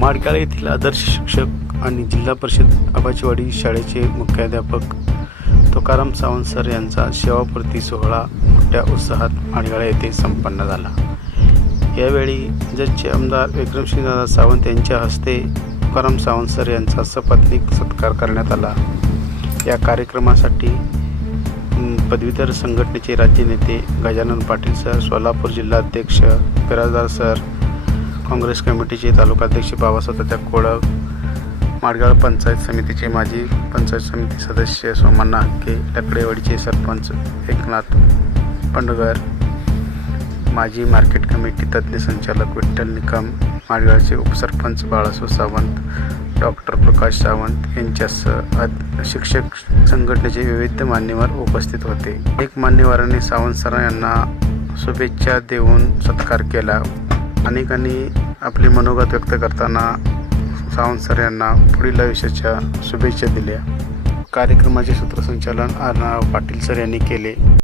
माडकाळे येथील आदर्श शिक्षक आणि जिल्हा परिषद आबाचीवाडी शाळेचे मुख्याध्यापक तुकाराम सावंत सर यांचा सेवापूर्ती सोहळा मोठ्या उत्साहात माडगाळे येथे संपन्न झाला. यावेळी जजचे आमदार विक्रमसिंहदादा सावंत यांच्या हस्ते तुकाराम सावंत सर यांचा सपत्नीक सत्कार करण्यात आला. या कार्यक्रमासाठी पदवीधर संघटनेचे राज्य नेते गजानन पाटील सर सोलापूर जिल्हाध्यक्ष बिराजदार सर काँग्रेस कमिटीचे तालुकाध्यक्ष बाबासाहेब कोळक माडगाव पंचायत समितीचे माजी पंचायत समिती सदस्य सोमण्णा हक्के लकडेवाडीचे सरपंच एकनाथ पंडगर माजी मार्केट कमिटी तज्ज्ञ संचालक विठ्ठल निकम माडगाळचे उपसरपंच बाळासो सावंत डॉक्टर प्रकाश सावंत यांच्यासह शिक्षक संघटनेचे विविध मान्यवर उपस्थित होते. एक मान्यवरांनी सावंत सर यांना शुभेच्छा देऊन सत्कार केला. अनेकांनी आपले मनोगत व्यक्त करताना सावंत सर यांना पुढील आयुष्याच्या शुभेच्छा दिल्या. कार्यक्रमाचे सूत्रसंचालन अर्णव पाटील सर यांनी केले.